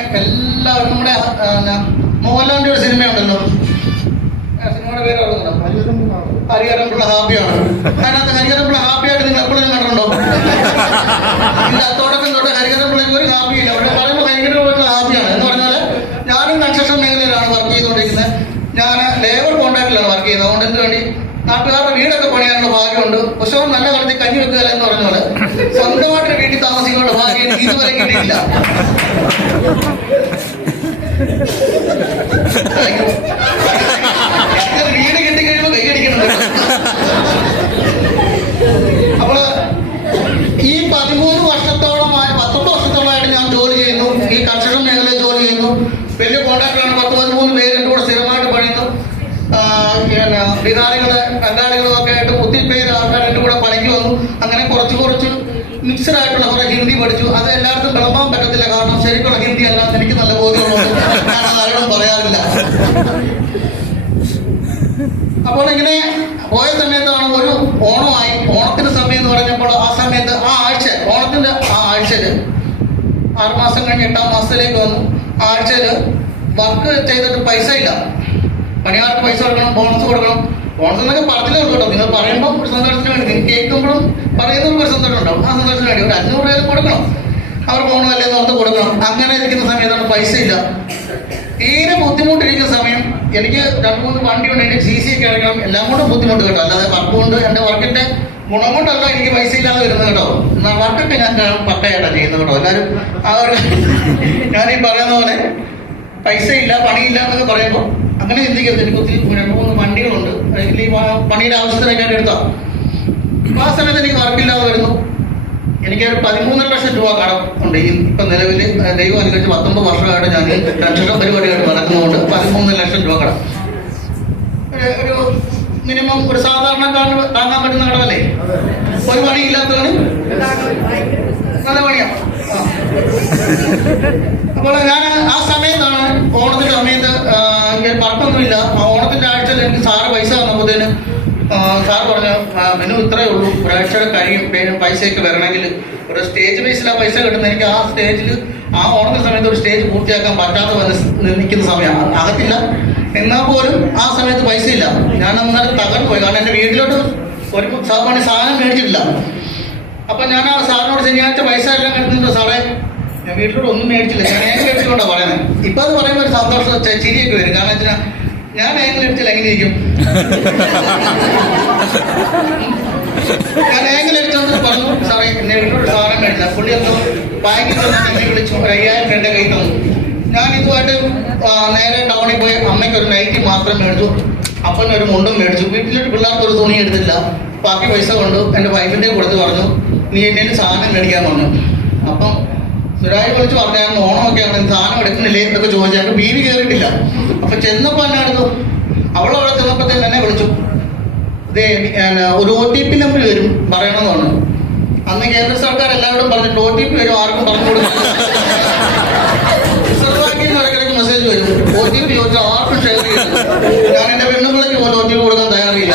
എല്ലാവരും നമ്മുടെ മോഹൻലാലിന്റെ ഒരു സിനിമയുണ്ടല്ലോ, സിനിമയുടെ പേര് ഹരിഹരൻപിള്ള ഹാപ്പിയാണ്. അതിനകത്ത് ഹരിഹരൻപിള്ള ഹാപ്പിയായിട്ട് നിങ്ങൾ എപ്പോഴും കണ്ടിട്ടുണ്ടോ? ഇല്ല, തുടക്കം തൊട്ട് ഹരിഹരൻപിള്ളയ്ക്ക് ഒരു ഹാപ്പിയില്ല. അവിടെ പറയുമ്പോൾ ഹരിഹരൻപിള്ള ഹാപ്പിയാണ് എന്ന് പറഞ്ഞാൽ, ഞാനും കൺസ്ട്രക്ഷൻ മേഖലയിലാണ് വർക്ക് ചെയ്തുകൊണ്ടിരിക്കുന്നത്. ഞാൻ ലേബർ കോൺട്രാക്റ്റിലാണ് വർക്ക് ചെയ്യുന്നത്. അതുകൊണ്ട് എന്ത് വേണ്ടി നാട്ടുകാരുടെ വീടൊക്കെ പണിയാനുള്ള ഭാഗ്യമുണ്ട്. പക്ഷേ നല്ല കാലത്തിൽ കഞ്ഞി വെക്കുക എന്ന് പറഞ്ഞാൽ സ്വന്തമായിട്ട് വീട്ടിൽ താമസിക്കാനുള്ള ഭാഗ്യം എനിക്ക് ഇതുവരെ കിട്ടിയില്ല. വീട് കിട്ടിക്കഴിയുമ്പോൾ കൈയടിക്കുന്നുണ്ട്. അപ്പോൾ ഈ 13 വർഷത്തോളമായി 19 വർഷത്തോളമായിട്ട് ഞാൻ ജോലി ചെയ്യുന്നു. ഈ കൺസ്ട്രക്ഷൻ മേഖലയിൽ ജോലി ചെയ്യുന്നു. വലിയ കോൺട്രാക്ടറാണ്. 10-13 പേര് എൻ്റെ കൂടെ സ്ഥിരമായിട്ട് പണിയുന്നു. ബിഹാറികള് ബംഗാളികളും ഒക്കെ ആയിട്ട് ഒത്തിരി പേര് ആൾക്കാർ എൻ്റെ കൂടെ പണിക്ക് വന്നു. അങ്ങനെ കുറച്ച് മിക്സഡ് ആയിട്ടുള്ള കുറെ ഹിന്ദി പഠിച്ചു. അത് എല്ലായിടത്തും വിളമ്പാൻ പറ്റത്തില്ല, കാരണം ശരിക്കുള്ള ഹിന്ദി അല്ലാതെ എനിക്ക് നല്ല ബോധ്യമുള്ളത് ഞാനത് ആരോടും പറയാറില്ല. അപ്പോൾ ഇങ്ങനെ പോയ സമയത്താണ് ഒരു ഓണമായി. ഓണത്തിന്റെ സമയം എന്ന് പറഞ്ഞപ്പോൾ ആ സമയത്ത് ഓണത്തിന്റെ ആ ആഴ്ചയില് 6 മാസം കഴിഞ്ഞ് 8-ാം മാസത്തിലേക്ക് വന്നു. ആഴ്ചയില് വർക്ക് ചെയ്തിട്ട് പൈസ ഇല്ല. പണിയാർക്ക് പൈസ കൊടുക്കണം, ബോണസ് കൊടുക്കണം. ബോണസ് എന്നൊക്കെ പറഞ്ഞില്ല കേട്ടോ. നിങ്ങൾ പറയുമ്പോൾ ഒരു സന്തോഷത്തിന് വേണ്ടി, നിങ്ങൾ കേൾക്കുമ്പോഴും പറയുന്നവർക്ക് ഒരു സന്തോഷം ഉണ്ടാവും. ആ സന്തോഷത്തിന് വേണ്ടി ഒരു 500 രൂപ കൊടുക്കണം. അവർ പോകണമല്ലേ ഓർത്ത് കൊടുക്കണം. അങ്ങനെ ഇരിക്കുന്ന സമയത്താണ് പൈസ ഇല്ല. തീരെ ബുദ്ധിമുട്ടിരിക്കുന്ന സമയം. എനിക്ക് 2-3 വണ്ടി ഉണ്ട്, എനിക്ക് CC ഒക്കെ അടയ്ക്കണം. എല്ലാം കൊണ്ടും ബുദ്ധിമുട്ട് കേട്ടോ. അല്ലാതെ വർക്ക് കൊണ്ട് എൻ്റെ വർക്കിന്റെ ഗുണം കൊണ്ടല്ല എനിക്ക് പൈസ ഇല്ലാതെ വരുന്നത് കേട്ടോ. എന്നാൽ വർക്കൊക്കെ ഞാൻ പക്കയായിട്ടാണ് ചെയ്യുന്നത് കേട്ടോ. എല്ലാവരും ആ ഒരു ഞാനീ പറയുന്ന പോലെ പൈസ ഇല്ല, പണിയില്ല എന്നൊക്കെ പറയുമ്പോൾ അങ്ങനെ ചിന്തിക്കരുത്. എനിക്ക് ഒത്തിരി 2-3 വണ്ടികളുണ്ട്. അല്ലെങ്കിൽ ഈ പണിയുടെ ആവശ്യത്തിനൊക്കെ എടുത്താൽ ആ സമയത്ത് എനിക്ക് വർക്കില്ലാതെ വരുന്നു. എനിക്ക് 13 ലക്ഷം രൂപ കടം ഉണ്ട്. ഇപ്പൊ നിലവിൽ ദൈവം അനുസരിച്ച് 19 വർഷമായിട്ട് ഞാൻ കൺസ്ട്രക്ഷൻ പരിപാടിയായിട്ട് നടക്കുന്നതുകൊണ്ട് 13 ലക്ഷം രൂപ കടം. ഒരു മിനിമം ഒരു സാധാരണക്കാരന് താങ്ങാൻ പറ്റുന്ന കടമല്ലേ? ഒരു പണിയില്ലാത്തവന് നല്ല പണിയാണ്. അപ്പോൾ ഞാൻ ആ സമയത്താണ്, ഓണത്തിന്റെ സമയത്ത് വർക്കൊന്നുമില്ല. ആ ഓണത്തിന്റെ ആഴ്ചയിൽ എനിക്ക് സാറ് പൈസ തന്നപ്പോഴത്തേന് സാർ പറഞ്ഞു, മെനു ഇത്രയേ ഉള്ളൂ, ഒരാഴ്ചയുടെ കഴിയും പൈസയൊക്കെ വരണമെങ്കിൽ. ഒരു സ്റ്റേജ് ബേസിൽ ആ പൈസ കിട്ടുന്നത്. എനിക്ക് ആ സ്റ്റേജിൽ ആ ഓണത്തിന്റെ സമയത്ത് ഒരു സ്റ്റേജ് പൂർത്തിയാക്കാൻ പറ്റാതെ നിൽക്കുന്ന സമയമാണ്. അകത്തില്ല, എന്നാൽ പോലും ആ സമയത്ത് പൈസ ഇല്ല. ഞാൻ അന്നേരം തകർന്നു പോയി. കാരണം എൻ്റെ വീട്ടിലോട്ട് ഒരു സാധനം മേടിച്ചിട്ടില്ല. അപ്പൊ ഞാൻ ആ സാറിനോട് ശനിയാഴ്ച പൈസ എല്ലാം കിട്ടുന്നുണ്ടോ സാറേ? ഞാൻ വീട്ടിലോട്ട് ഒന്നും മേടിച്ചില്ല. ഞാൻ മേടിച്ചുകൊണ്ടാണ് പറയുന്നത്. ഇപ്പൊ അത് പറയുമ്പോൾ ഒരു സന്തോഷം ചിരിയൊക്കെ വരും. കാരണം വെച്ചാൽ ഞാൻ മേടിച്ചില്ല എങ്ങനെ ഇരിക്കും? ഞാൻ ഏങ്ങലടിച്ചെന്ന് പറഞ്ഞു, സാറേ എന്നെ വീട്ടിലോട്ട് സാധനം മേടിച്ചില്ല. പുള്ളി എന്തോ ബാങ്കിൽ തന്നെ എന്നെ വിളിച്ചു 5000 എൻ്റെ കയ്യിൽ തന്നു. ഞാൻ ഇതുമായിട്ട് നേരെ ടൗണിൽ പോയി അമ്മയ്ക്ക് ഒരു നൈറ്റി മാത്രം മേടിച്ചു, അപ്പനൊരു മുണ്ടും മേടിച്ചു. വീട്ടിലോട്ട് പിള്ളേർക്ക് ഒരു തുണി എടുത്തില്ല. ബാക്കി പൈസ കൊണ്ട് എൻ്റെ വൈഫിൻ്റെ കൊടുത്ത് പറഞ്ഞു, നീ എന്നെ സാധനം മേടിക്കാൻ പറഞ്ഞു. അപ്പം സുരായി വിളിച്ച് പറഞ്ഞാൽ ഓണമൊക്കെയാണ്, സാധനം എടുക്കുന്നില്ലേ എന്നൊക്കെ ചോദിച്ചാൽ ഞങ്ങൾക്ക് ബീവി കയറിയിട്ടില്ല. അപ്പൊ ചെന്നപ്പോ എന്നെ എടുത്തു. അവളവിടെ ചെന്നപ്പോഴത്തേക്ക് എന്നെ വിളിച്ചു, ഇതേ ഒരു OTP നമ്പർ വരും പറയണമെന്ന് പറഞ്ഞു. അന്ന് കേന്ദ്ര സർക്കാർ എല്ലാവരോടും പറഞ്ഞിട്ട് OTP വരും, ആർക്കും പറഞ്ഞു കൊടുക്കും. റിസർവ് ബാങ്കിൽ നിന്ന് ഇടയ്ക്കിടയ്ക്ക് മെസ്സേജ് വരും, OTP ചോദിച്ചാൽ ആർക്കും ഷെയർ ചെയ്യും. ഞാൻ എൻ്റെ പെണ്ണുപിള്ളയ്ക്ക് പോലും OTP കൊടുക്കാൻ തയ്യാറില്ല.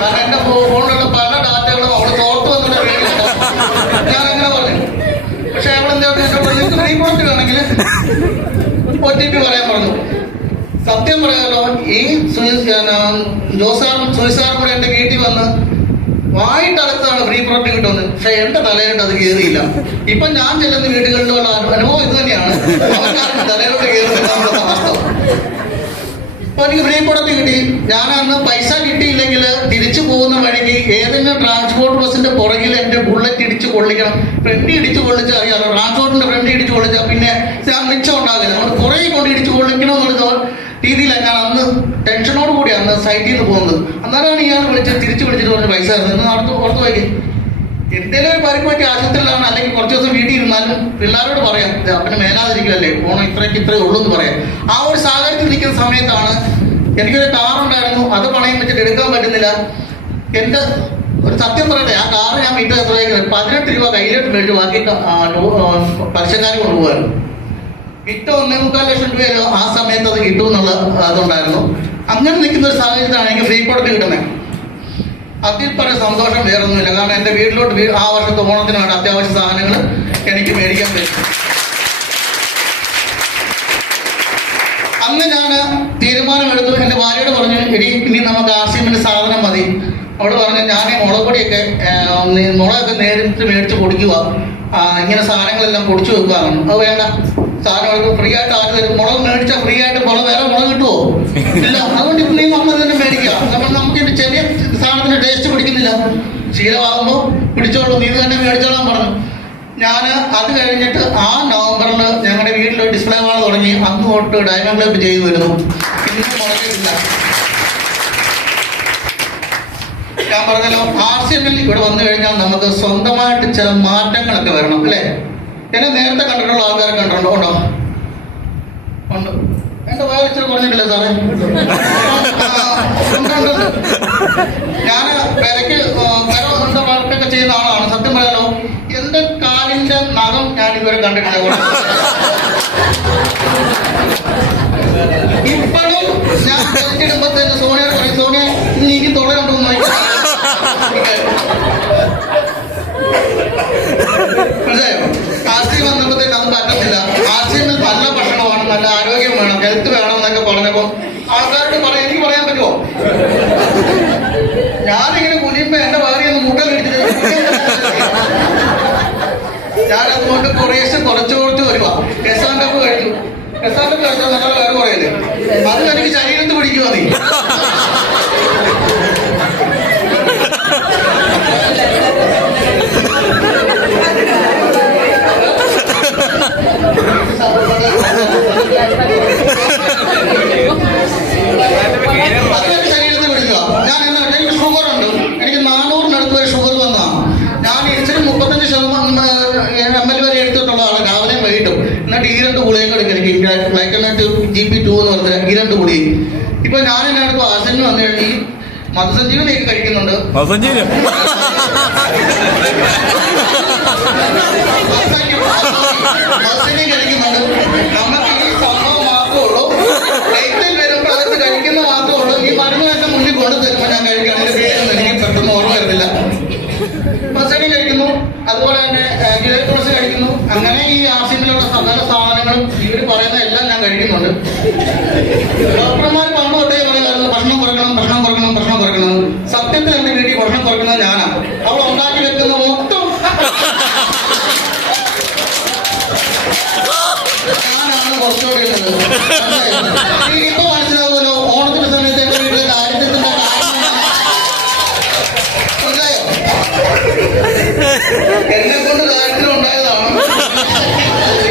കാരണം എൻ്റെ ഫോണിലുള്ള പല ഡാറ്റകളും അവൾ തോർത്ത് വന്നിട്ട് വേണ്ടിയില്ല. ഞാൻ അങ്ങനെ പറഞ്ഞു. പക്ഷെ അവളെന്താ നിങ്ങൾക്ക് റീപോർട്ട് വേണമെങ്കിൽ OTP പറയാൻ പറഞ്ഞു. സത്യം പറയാലോ, ഈ ജോസാറും സുനിസാറും കൂടെ എൻ്റെ വീട്ടിൽ വന്ന് വായിട്ടകത്താണ് ഫ്രീ പ്രോട്ടീൻ കിട്ടുന്നത്. പക്ഷെ എന്റെ തലയിലോട്ട് അത് കയറിയില്ല. ഇപ്പൊ ഞാൻ ചെല്ലുന്ന വീടുകളിലുള്ള അനുഭവം ഇത് തന്നെയാണ്. അവർക്കാർക്കും തലയിലോട്ട് കയറുന്നില്ല നമ്മുടെ അവസ്ഥ. ഇപ്പൊ എനിക്ക് ഫ്രീ പ്രോട്ടീൻ കിട്ടി. ഞാൻ അന്ന് പൈസ കിട്ടിയില്ലെങ്കിൽ തിരിച്ചു പോകുന്ന വഴിക്ക് ഏതെങ്കിലും ട്രാൻസ്പോർട്ട് ബസ്സിന്റെ പുറകിൽ എന്റെ ബുള്ളറ്റ് ഇടിച്ച് കൊള്ളിക്കണം. ഫ്രണ്ട് ഇടിച്ച് കൊള്ളിച്ചാൽ അറിയാലോ, ട്രാൻസ്പോർട്ടിന്റെ ഫ്രണ്ട് ഇടിച്ച് കൊള്ളിച്ചാൽ പിന്നെ ഞാൻ മിച്ചം ഉണ്ടാകില്ല. നമ്മൾ കുറേ കൊണ്ട് ഇടിച്ച് കൊള്ളിക്കണമെന്നുള്ള രീതിയിലാണ് ഞാൻ അന്ന് ടെൻഷനോട് കൂടിയാണ് സൈറ്റിൽ നിന്ന് പോകുന്നത്. അന്നേരമാണ് ഇയാൾ തിരിച്ചു വിളിച്ചിട്ട് പറഞ്ഞ പൈസ ഓർത്ത് വയ്ക്കും. എന്തെങ്കിലും ഒരു പരിക്ക് പറ്റി ആശുപത്രിയിലാണ്, അല്ലെങ്കിൽ കുറച്ച് ദിവസം വീട്ടിൽ ഇരുന്നാലും പിള്ളേരോട് പറയാം, അപ്പന് മേലാതിരിക്കുമല്ലേ, ഓണം ഇത്രേ ഉള്ളൂ എന്ന് പറയാം. ആ ഒരു സാഹചര്യത്തിൽ നിൽക്കുന്ന സമയത്താണ് എനിക്കൊരു കാറുണ്ടായിരുന്നു, അത് പണയം വെച്ചിട്ട് എടുക്കാൻ പറ്റുന്നില്ല. എൻ്റെ ഒരു സത്യം പറയട്ടെ, ആ കാറ് ഞാൻ വീട്ടിൽ എത്രയൊക്കെ 18 രൂപ കയ്യിലോട്ട് മേടിച്ചു, ബാക്കി പലിശക്കാർ കൊണ്ടുപോകായിരുന്നു. വിറ്റ് 1.25 ലക്ഷം രൂപയോ ആ സമയത്ത് അത് കിട്ടും എന്നുള്ള അതുണ്ടായിരുന്നു. അങ്ങനെ നിൽക്കുന്ന ഒരു സാഹചര്യത്തിലാണ് എനിക്ക് ഫ്രീ കൊടുത്ത് കിട്ടുന്നത്. അതിൽ പറഞ്ഞ സന്തോഷം വേറൊന്നുമില്ല. കാരണം എൻ്റെ വീട്ടിലോട്ട് ആ വർഷത്തെ ഓണത്തിന് വേണ്ട അത്യാവശ്യ സാധനങ്ങൾ എനിക്ക് മേടിക്കാൻ പറ്റും. അന്ന് ഞാൻ തീരുമാനമെടുത്തു. എൻ്റെ ഭാര്യയോട് പറഞ്ഞു, ഇനി നമുക്ക് ആർസിഎമ്മിന്റെ സാധനം മതി. അവള് പറഞ്ഞു, ഞാൻ ഈ മുളകൊടിയൊക്കെ മുളകൊക്കെ നേരിട്ട് മേടിച്ച് പൊടിക്കുക, ഇങ്ങനെ സാധനങ്ങളെല്ലാം പൊടിച്ചു വെക്കുകയാണ്. അത് വേണ്ട, സാധനങ്ങൾക്ക് ഫ്രീ ആയിട്ട് ആര് തരും? മുളക് മേടിച്ചാൽ ഫ്രീ ആയിട്ട് വേറെ മുളക് കിട്ടുമോ? ഇല്ല. അതുകൊണ്ട് ഇപ്പം നീ നമ്മൾ തന്നെ മേടിക്കാം. നമുക്ക് ഇതിന്റെ ചെറിയ സാധനത്തിന്റെ ടേസ്റ്റ് പിടിക്കുന്നില്ല. ശീലമാകുമ്പോൾ പിടിച്ചോളൂ, നീ തന്നെ മേടിച്ചോളാൻ പറഞ്ഞു. ഞാൻ അത് കഴിഞ്ഞിട്ട് ആ നവംബറിൽ ഞങ്ങളുടെ വീട്ടിൽ ഡിസ്പ്ലേ വാൾ തുടങ്ങി. അന്ന് തൊട്ട് ഡയമണ്ട് ലൈഫ് ചെയ്തു വരുന്നു. ഇന്നും മുടങ്ങിയിട്ടില്ല. ഞാൻ പറഞ്ഞല്ലോ, ആർസിഎമ്മിൽ ഇവിടെ വന്നു കഴിഞ്ഞാൽ നമുക്ക് സ്വന്തമായിട്ട് ചില മാറ്റങ്ങളൊക്കെ വരണം, അല്ലേ? എന്നെ നേരത്തെ കണ്ടിട്ടുള്ള ആൾക്കാരെ കണ്ടിട്ടുണ്ടോ? ഉണ്ടോ? ഉണ്ട്. എന്റെ വേറെ ഇച്ചിരി പറഞ്ഞിട്ടില്ലേ സാറേ? ഞാൻ വിലക്ക് എന്താ വർക്കൊക്കെ ചെയ്യുന്ന ആളാണ്. സത്യം പറയാലോ, എന്റെ കാലിന്റെ നഖം ഞാൻ ഇതുവരെ കണ്ടിട്ടില്ല. ഇപ്പോഴും ഞാൻ വിലക്കിടുമ്പോ തന്നെ സോണിയ പറയും, സോണിയ നീക്ക് തുടരുണ്ടോന്ന് മനസ്സിലായോ? ആർസിഎം വന്നപ്പോഴത്തേക്ക് അത് പറ്റത്തില്ല. ആർസിഎമ്മിൽ നല്ല ഭക്ഷണമാണ്, നല്ല ആരോഗ്യം വേണം, ഹെൽത്ത് വേണം എന്നൊക്കെ പറഞ്ഞപ്പോ ആൾക്കാരോട് എനിക്ക് പറയാൻ പറ്റുമോ? ഞാനിങ്ങനെ കുനിയുമ്പോ എന്റെ ഭാര്യയൊന്ന് മുട്ടലിടിച്ചിട്ട് ഞാൻ അതുകൊണ്ട് കുറച്ചു വരുവാ. എസാൻഡപ്പ് കഴിച്ചു. എസാൻഡപ്പ് കഴിച്ചാൽ നല്ല വേറെ പറയല്ലേ, അത് എനിക്ക് ശരീരത്ത് പിടിക്കുവാ. നീ അതൊക്കെ ശരീരത്തിൽ പിടിക്കുക. ഞാൻ എനിക്ക് ഷുഗറുണ്ട്. എനിക്ക് 400-അടുത്ത് വരെ ഷുഗർ വന്നതാണ്. ഞാൻ ഇച്ചിരി 35% ml വരെ എടുത്തിട്ടുള്ള ആളാണ്, രാവിലെയും വൈകിട്ടും. എന്നിട്ട് ഈ 2 ഗുളികയും എടുക്കും. എനിക്ക് ഗ്ലൈക്കോനൈറ്റ് GP2 എന്ന് പറഞ്ഞ ഈ 2 ഗുളികയും. ഇപ്പൊ ഞാൻ എന്നെ അടുത്ത് ആശന് വന്നു കഴിഞ്ഞാൽ മധുസഞ്ജീവനിയൊക്കെ കഴിക്കുന്നുണ്ട്. മധുസഞ്ജീവനി കഴിക്കുന്നുണ്ട്. നമുക്ക് ഈ സംഭവം മാത്രമേ ഉള്ളൂ. ഡേറ്റിൽ വരുമ്പോൾ അതൊക്കെ കഴിക്കുന്ന മാത്രമേ ഉള്ളൂ. ഈ മരുന്ന് എന്റെ മുന്നിൽ കൊണ്ടു തരുമ്പോൾ ഞാൻ കഴിക്കുകയാണ്. എന്റെ പേരൊന്നും എനിക്ക് പെട്ടെന്ന് ഓർമ്മ വരുന്നില്ല. മസനി കഴിക്കുന്നു, അതുപോലെ തന്നെ ഗിലൈക്കോളസ് കഴിക്കുന്നു. അങ്ങനെ ഈ ആർസിഎമ്മിലുള്ള സകല സാധനങ്ങളും ഇവർ പറയുന്ന എല്ലാം ഞാൻ കഴിക്കുന്നുണ്ട്. ഡോക്ടർമാർ പണ്ട് തൊട്ടേ പറയുന്നത് ഭക്ഷണം കുറയ്ക്കണം. സത്യത്തിൽ എന്റെ വീട്ടിൽ ഭക്ഷണം കുറയ്ക്കുന്നത് ഞാനാണ്. അവൾ ഉണ്ടാക്കി വെക്കുന്ന മൊത്തം ഞാനാണ് കുറച്ചുകൂടി